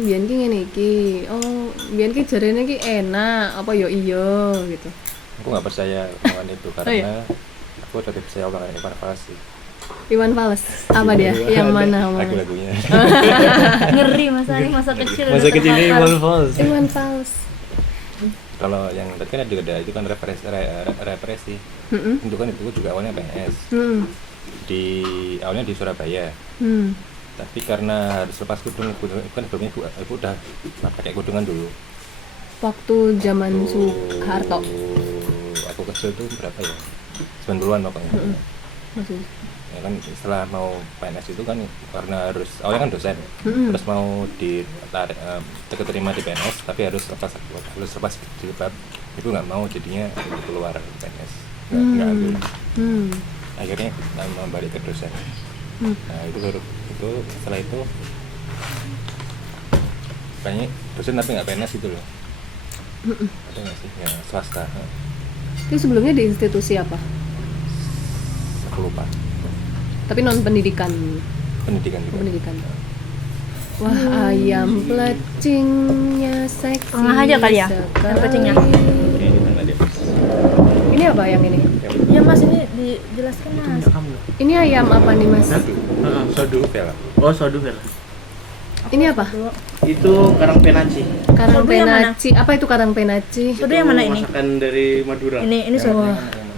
biyen ki ngene iki, oh biyen ki jarene ki enak, apa yo iya gitu. Aku nggak percaya omongan itu karena aku tetap percaya omongan Iwan Fals sih. Iwan Fals, apa dia? Yang mana? Lagu-lagunya. Ngeri masa kecil udah Masa kecilnya terhafal. Iwan Fals. Iwan Fals. Kalau yang tadi kan juga ada itu kan represi. Itu kan itu juga awalnya PNS. Di awalnya di Surabaya. Tapi karena harus lepas kudung kan sebelumnya ibu udah pakai kudungan dulu. Waktu zaman Soeharto. Aku kecil tuh berapa ya? 90-an pokoknya. Ya kan setelah mau PNS itu kan karena harus awalnya kan dosen, terus mau ditarik terima di PNS tapi harus lepas jilbab, itu nggak mau jadinya keluar PNS, nggak ambil. Akhirnya mau balik ke dosen. Nah itu setelah itu kayaknya dosen tapi nggak PNS gitu loh. Ada nggak sih ya swasta? Itu sebelumnya di institusi apa? Aku lupa. Tapi non pendidikan. Pendidikan juga. Pendidikan. Wah, ayam plecingnya seksi. Tengah aja kali ya, ayam plecingnya. Oke, ini tengah dia. Ini apa ayam ini? Ya Mas, ini dijelaskan Mas. Ini ayam apa nih Mas? Sodu Vela. Oh, sodu Vela. Ini apa? Itu karang penaci. Karang Sodu yang mana? penaci. Apa itu karang penaci? Sodu yang mana ini? Masakan dari Madura. Ini sodu.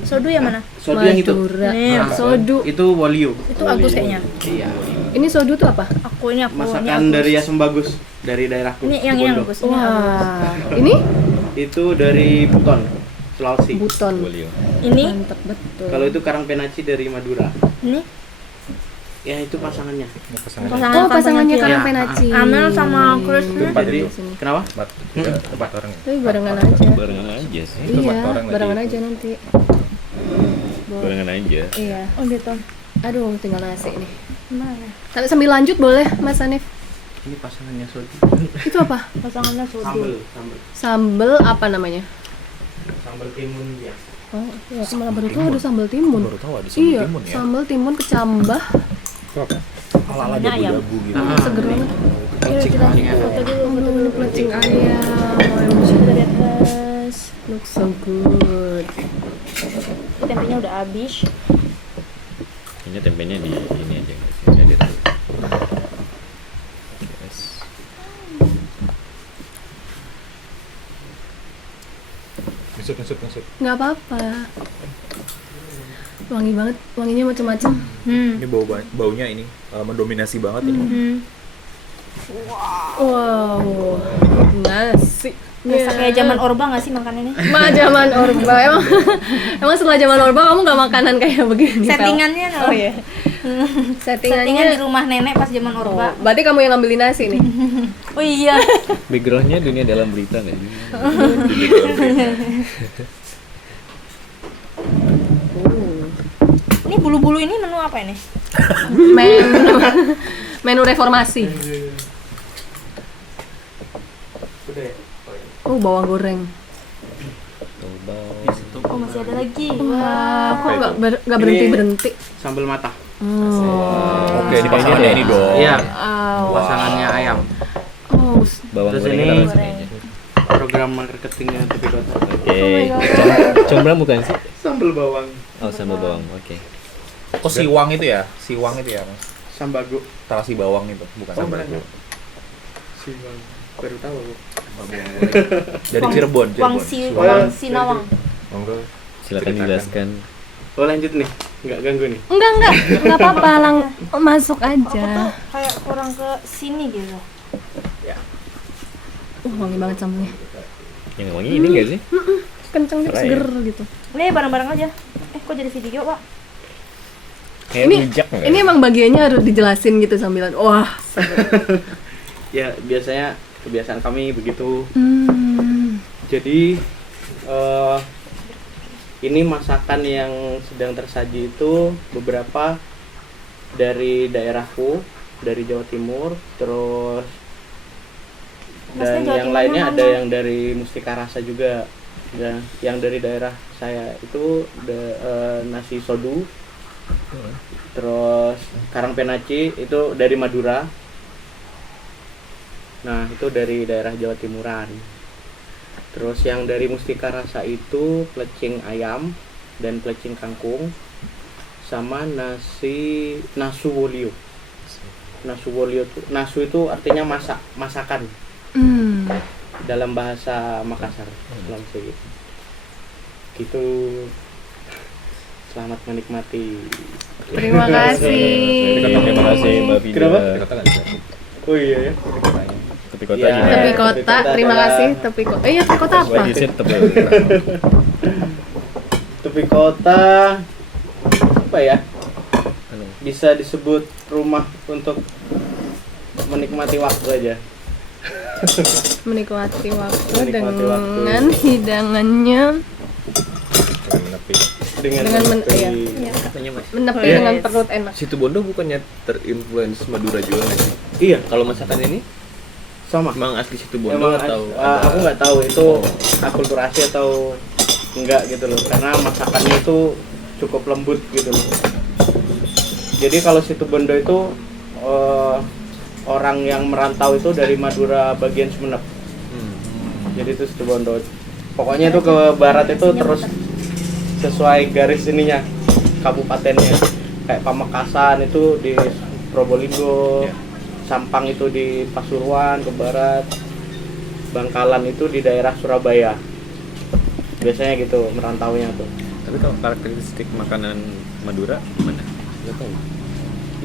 Sodu yang mana? Sodu yang itu. Madura. Ini Sodu. Itu Wolio. Itu Agus kayaknya. Iya. Ini sodu tuh apa? Ini aku. Masakan dari Asam Bagus dari daerahku. Ini yang ini Situbondo. Agus. Ini Agus. Wah, ini Itu dari Buton, Sulawesi. buton. Bolio. Ini Mantap betul. Kalau itu karang penaci dari Madura. ini Ya itu pasangannya. Oh, pasangannya karang Ya. penaci. Amel sama Chris nih. Tempat Jadi itu. kenapa? Tempat orang. Tapi barengan aja. Barengan aja sih. Iya, orang lagi. barengan aja nanti. Barengan aja. Iya. Oh gitu. Aduh, tinggal nasi nih. Mana? Tapi sambil lanjut boleh, Mas Hanif. Ini pasangannya sodu. Itu apa? Pasangannya sodu. Sambel. Sambel apa namanya? Sambel timun ya. Oh, ya, aku malah baru tahu ada sambal timun. Baru tahu ada sambal Iya, timun ya. sambal timun kecambah. Itu apa? Ala-ala Dabu-dabu gitu. Seger banget. Yuk kita foto dulu, foto Aduh, dulu. plecing ayam. Dari atas. Looks so good. Tempenya udah habis. Kayaknya tempenya di ini aja nggak sih? Edit. Yes. Masuk. Nggak apa-apa. Wangi banget, wanginya macam-macam. Ini baunya ini mendominasi banget ini. Wow, nasi. Biasa kayak zaman Orba nggak sih makanannya? Zaman Orba emang setelah zaman Orba kamu nggak makanan kayak begini? Pel? Settingannya Oh iya. Settingan di Settingannya. rumah nenek pas zaman Orba. Berarti kamu yang ngambilin nasi nih. Oh iya. Backgroundnya dunia dalam berita nggak sih? Ini bulu-bulu ini menu apa ini? Menu reformasi. Oh, bawang goreng. Oh masih ada lagi. Wah, kok nggak berhenti. Sambal mata. Oh. Oke, ini pasangannya ini dong. Iya. Wow. Pasangannya ayam. Oh, Bawang Terus goreng ini kita langsung aja. program marketingnya TV Kota. Oke. my Comblang bukan sih? Sambal bawang. Oh, sambal bawang. Oke. Oh, siwang itu ya? Siwang itu ya, Mas? Sambago. Terasi bawang itu, bukan Oh, sambal. bukan. Siwang. Baru tahu aku. Dari Cirebon. Wang Sinawang. Monggo. Silakan Ceritakan. dijelaskan. Oh lanjut nih, nggak ganggu nih. Enggak apa-apa, masuk aja. Kayak kurang ke sini gitu. Wangi banget sambalnya. Yang wangi ini nggak sih? Kenceng nih, Serai seger ya? gitu. Ini bareng-bareng aja. Kok jadi video, Pak? Kayak Ini rujak nggak? ini emang bagiannya harus dijelasin gitu sambilan. Wah. Ya biasanya kebiasaan kami begitu. Hmm. Jadi ini masakan yang sedang tersaji itu beberapa dari daerahku, dari Jawa Timur, terus Maksudnya dan Jawa yang Timurnya lainnya mana? ada yang dari Mustika Rasa juga. Dan yang dari daerah saya itu nasi sodu, terus Karangpenaci itu dari Madura. Nah itu dari daerah Jawa Timuran. Terus yang dari Mustika Rasa itu plecing ayam dan plecing kangkung sama nasu wolio. Nasu wolio tuh, nasu itu artinya masakan dalam bahasa Makassar. Langsung gitu. Gitu. Selamat menikmati. Terima kasih. Terima kasih Mbak Vida. Kenapa? Di kota kan juga. Oh iya ya. Tepi kota Ya. gimana? Tepi Tepi kota, kota terima adalah- kasih tepi kota. Iya, tepi kota apa? Sesuai di set tepi. Tepi kota apa ya? Bisa disebut rumah untuk menikmati waktu aja. Menikmati waktu Menikmati waktu. dengan hidangannya, Menepi. Dengan iya. Katanya Mas. menepi Iya. dengan perut enak. Situ Bondo bukannya terinfluence Madura juga nggak sih? Iya, Kalau masakan ini sama. emang asli situ Bondo Emang atau aku nggak tahu itu akulturasi atau enggak gitu loh, karena masakannya itu cukup lembut gitu loh. Jadi kalau situ Bondo itu orang yang merantau itu dari Madura bagian Sumenep. Jadi itu situ Bondo. Pokoknya itu ke barat itu terus sesuai garis ininya kabupatennya. Kayak Pamekasan itu di Probolinggo, Sampang itu di Pasuruan ke barat, Bangkalan itu di daerah Surabaya. Biasanya gitu merantaunya tuh. Tapi kalau karakteristik makanan Madura gimana? Nggak tahu.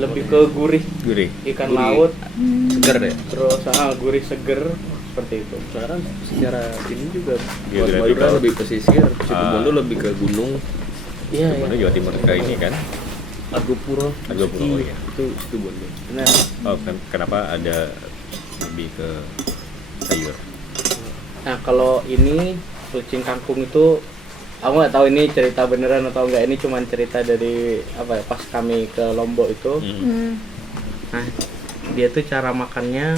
Lebih ke gurih, Gurih. ikan Gurih. laut, Seger ya? terus gurih seger seperti itu. Sekarang secara ini juga Geografikal. Madura lebih pesisir, situ Ah. Bondo lebih ke gunung. Iya, Situ Bondo Jawa Timur ke ini kan? Argopuro. Argopuro, oh iya. Itu situ Bondo. Nah, Oh, kenapa ada lebih ke sayur? nah kalau ini plecing kangkung itu aku nggak tahu ini cerita beneran atau enggak, ini cuman cerita dari apa ya, pas kami ke Lombok itu. Nah, dia tuh cara makannya.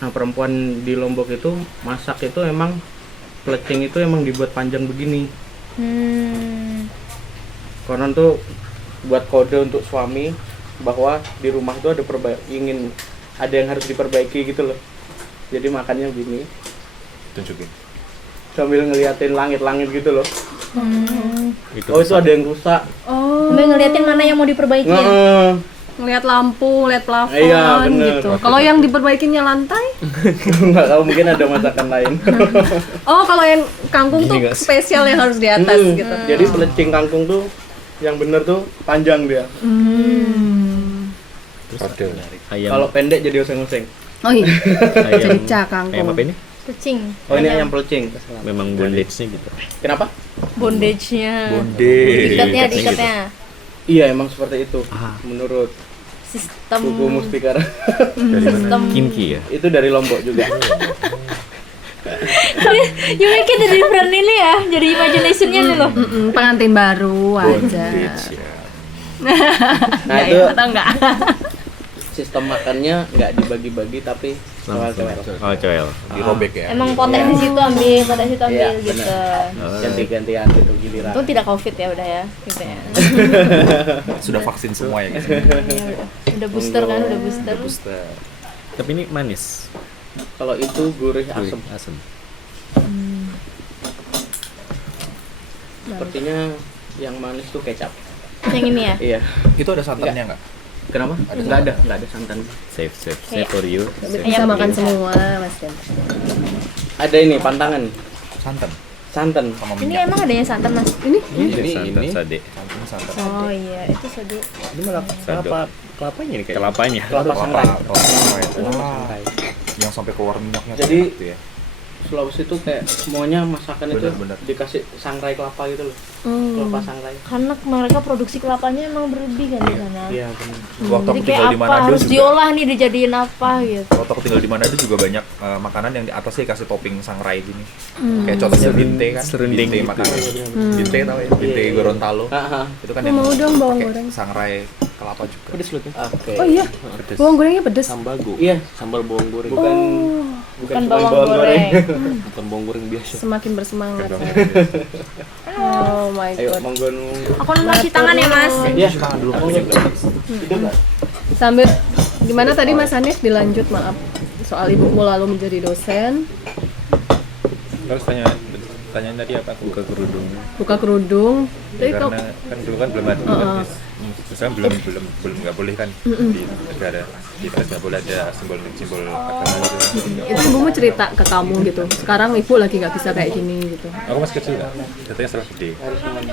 Nah, perempuan di Lombok itu masak itu emang plecing itu emang dibuat panjang begini. Konon tuh buat kode untuk suami bahwa di rumah tuh ada ingin ada yang harus diperbaiki gitu loh. Jadi makannya begini Tunjukin. sambil ngeliatin langit-langit gitu loh. Itu Oh, itu ada yang rusak. Oh, Sampai ngeliatin mana yang mau diperbaiki ya? Nah, ngeliat lampu, ngeliat plafon Iya, bener. gitu. Kalau yang diperbaikinya lantai? nggak tahu, mungkin ada masakan lain. Oh, kalau yang kangkung Gini tuh nggak sih? spesial yang harus di atas Hmm, gitu. Jadi pelecing kangkung tuh yang bener tuh panjang dia. Kode. ayam Kalau pendek jadi oseng-oseng. Oh iya. ayam Cerita kangkung. ayam apa ini? Kucing. Oh, ini ayam pelecing. Memang bondage-nya gitu. Kenapa? Bondage-nya. Bondage. Diikatnya, Ikatnya diikatnya. Iya, emang seperti itu. Menurut Sistem buku Mustika Dari mana? Sistem. Kimchi ya? itu dari Lombok juga. You make it dari different ini ya, jadi imagination-nya nih loh. Pengantin baru aja. Bondage ya. Nah, Nggak itu ya, atau enggak? sistem makannya nggak dibagi-bagi tapi cewek-cewek. Oh, coel. Dirobek ya. Emang potek di situ ambil, potek di situ ambil Iya, gitu. ganti-gantian gitu giliran. Itu tidak covid ya udah ya, gitu ya. Sudah vaksin semua ya guys. Iya, udah booster kan, udah booster. Tapi ini manis. Kalau itu gurih asem. Asam. Sepertinya yang manis tuh kecap. Yang ini ya. Iya. Itu ada santannya nggak? Kenapa? Nggak ada santan. Safe for you. Safe Bisa for makan you. semua, Mas Jan. Ada ini pantangan, Santan santan. sama Ini minyak. emang adanya santan mas? Ini santan ini. sade. Santan. Oh iya, itu sadu. Ini malah Sado. kelapanya nih Kelapanya. Kelapa sangrai. Kelapa sangrai. Kelapa Wah, sangrai. yang sampai keluar minyaknya. Jadi- gitu ya. Sulawesi itu kayak semuanya masakan itu Bener-bener. dikasih sangrai kelapa gitu loh. Kelapa sangrai. Karena mereka produksi kelapanya emang berlebih kan di sana. Iya benar. Waktu Jadi aku kayak tinggal di apa Manado harus juga. diolah nih dijadiin apa gitu. Waktu aku tinggal di Manado juga banyak makanan yang di atasnya dikasih topping sangrai gini. Kayak contohnya binte kan. Serunding Binte gitu. makanan. Iya, Binte tau ya? Binte Iya. Gorontalo. Itu kan yang Mau dong bawang pakai goreng. sangrai kelapa juga. Pedes loh tuh. Oke. Oh iya, Pedes. bawang gorengnya pedes. Sambago. Iya. Sambal bawang goreng. Bukan Bukan cuma bawang goreng. Bukan bawang goreng biasa. Semakin bersemangat Bukan saya. bawang goreng. Oh my Ayo god. monggo. Aku cuci tangan ya mas. Iya. Tangan dulu. Aku juga. Hidup nggak? Sambil gimana tadi Mas Hanif dilanjut maaf soal ibumu lalu menjadi dosen, Terus tanya tadi apa? Buka kerudung. buka kerudung. Jadi kok Karena kan dulu kan belum ada misalnya belum nggak boleh kan di negara kita nggak boleh ada simbol agama gitu. itu ibumu cerita ke kamu gitu. Sekarang ibu lagi nggak bisa kayak gini gitu. Aku masih kecil kan, katanya setelah gede.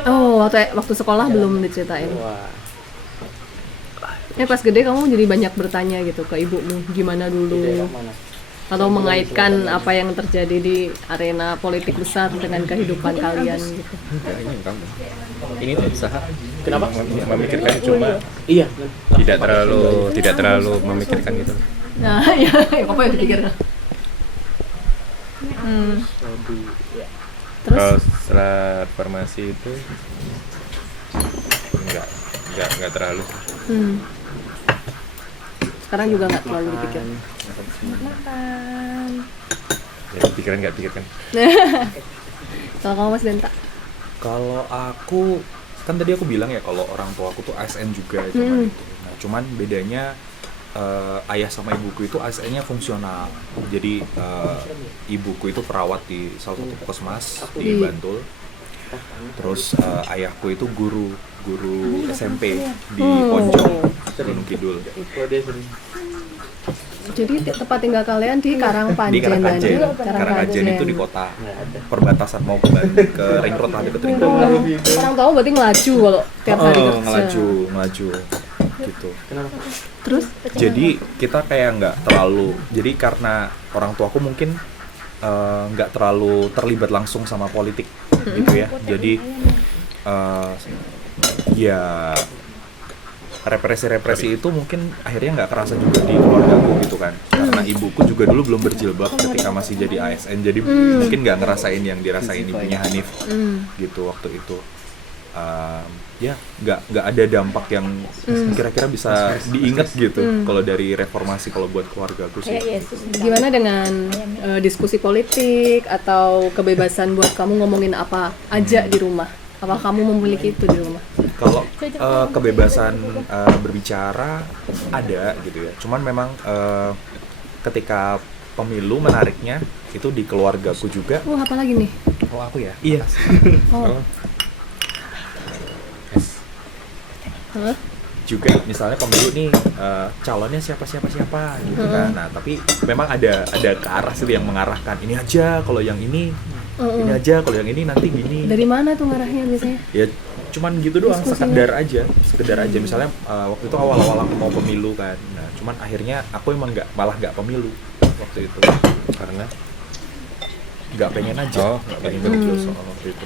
Oh, waktu sekolah belum diceritain. Wah. Pas gede kamu jadi banyak bertanya gitu ke ibumu gimana dulu, Daerah mana? atau mengaitkan apa yang terjadi di arena politik besar dengan kehidupan kalian gitu. Ini kamu. Ini tuh usaha. Kenapa? Memikirkan cuma Iya. tidak terlalu memikirkan gitu. Nah, ya apa yang dipikirkan? Terus Kalau setelah reformasi itu nggak terlalu. sekarang juga nggak terlalu dipikir. Makan. Ya, pikiran nggak pikirkan. Kalau kamu Mas Denta, Kalau aku kan tadi aku bilang ya kalau orang tua aku tuh ASN juga cuman itu. Nah, cuman bedanya ayah sama ibuku itu ASN-nya fungsional. Jadi ibuku itu perawat di salah satu puskesmas di Bantul. Terus ayahku itu guru SMP di Poncong, Gunung Kidul. Itu dia sering. jadi tempat tinggal kalian di Di Karangpanjen Karangkajen. tadi. Karangkajen itu di kota. Perbatasan mau ke Ring Road lah, deket Ring Road. Orang tahu berarti ngelaju kalau tiap hari kerja. Ngelaju gitu. Terus Jadi kita kayak nggak terlalu, jadi karena orang tuaku mungkin nggak terlalu terlibat langsung sama politik gitu ya. Jadi ya represi itu mungkin akhirnya nggak kerasa juga di keluargaku gitu kan, karena ibuku juga dulu belum berjilbab ketika masih jadi ASN, jadi mungkin nggak ngerasain yang dirasain ibunya Hanif gitu waktu itu. Ya nggak ada dampak yang kira-kira bisa diingat gitu kalau dari reformasi kalau buat keluargaku sih. gimana dengan diskusi politik atau kebebasan buat kamu ngomongin apa aja di rumah? Apa kamu memiliki itu di rumah? Kalau kebebasan berbicara ada gitu ya, cuman memang ketika pemilu menariknya itu di keluargaku juga. Apa lagi nih? Oh aku ya? Iya. Oh. Hah? Juga misalnya pemilu nih calonnya siapa gitu kan. Nah tapi memang ada ke arah situ yang mengarahkan ini aja kalau yang ini aja kalau yang ini nanti gini. Dari mana tuh ngarahnya biasanya? Ya cuman gitu doang, sekedar aja misalnya waktu itu awal-awal aku mau pemilu kan. Nah cuman akhirnya aku emang malah nggak pemilu waktu itu karena nggak pengen aja, nggak pengen nyoblos soal waktu itu.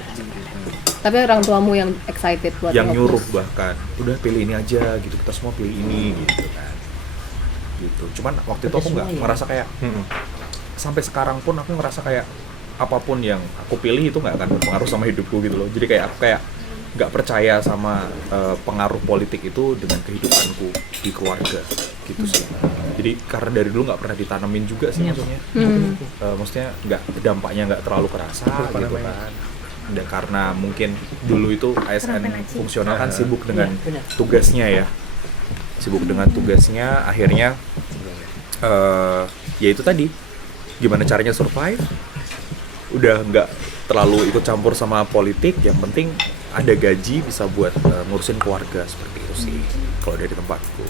Tapi orang tuamu yang excited buat Yang nyoblos. nyuruh bahkan udah pilih ini aja gitu, kita semua pilih ini gitu kan, gitu. Cuman waktu itu aku nggak ngerasa kayak sampai sekarang pun aku ngerasa kayak apapun yang aku pilih itu nggak akan berpengaruh sama hidupku gitu loh. Jadi kayak aku kayak nggak percaya sama pengaruh politik itu dengan kehidupanku di keluarga gitu sih. Jadi karena dari dulu nggak pernah ditanamin juga sih maksudnya. Maksudnya dampaknya nggak terlalu kerasa gitu kan. Dan karena mungkin dulu itu ASN fungsional kan sibuk dengan tugasnya ya, akhirnya ya itu tadi gimana caranya survive, udah nggak terlalu ikut campur sama politik, yang penting ada gaji bisa buat ngurusin keluarga, seperti itu sih kalau dari tempatku.